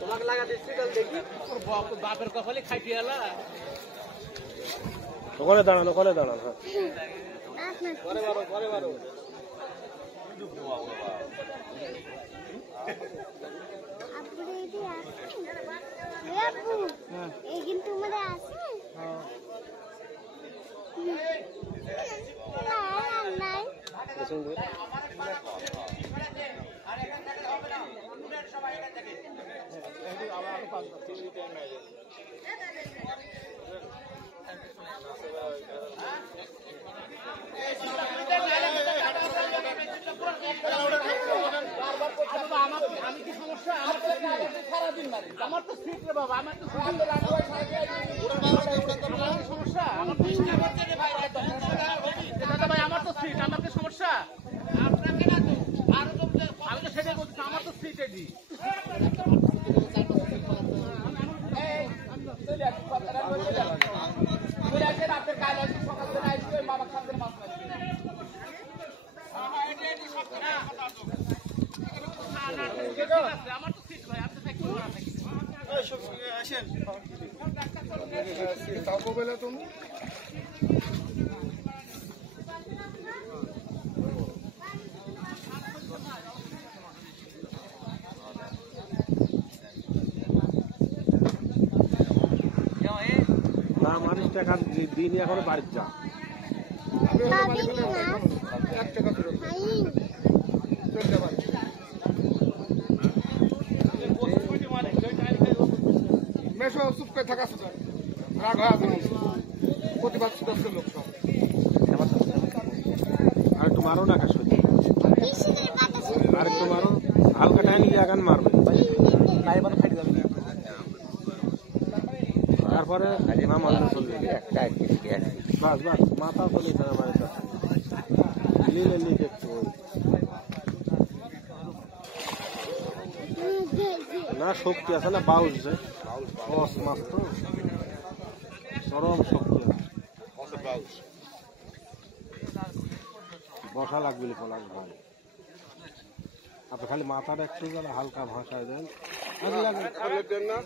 তোমাকে লাগা দিচ্ছি দেখি বাপের কপালে খাইতে এলা ওখানে দাঁড়ান হ্যাঁ আমি কি সমস্যা আমার তো সিট রে বাবা আমার তো সমস্যা আমার ভাই আমার তো সিট আমার কি সমস্যা আপনাকে না তো আমি তো সেটাই বলছি আমার তো সিট এটি রাতের কাজ আছে সকালে আসবে বাবা খাদ্যের মাছ আমার তো সিট ভাই আপনি আসেন তুমি না মানুষ টাকা দিন এখন বাড়ির যা চুপ করে থাকা রাগ হয় প্রতিবাদ লোক সব আর একটু মারো না কাশ আর একটু মারো হালকা টাইম দিয়ে আগান মারবে তারপরে না মারলে চলবে বাস মাথা চলে লিলে লিখে না শক্তি আছে না বাউল যে মাছ তো চরম শক্তি আছে বসা লাগবে পলাশ ভাই আপনি খালি মাথাটা একটু হালকা ভাষায় দেন না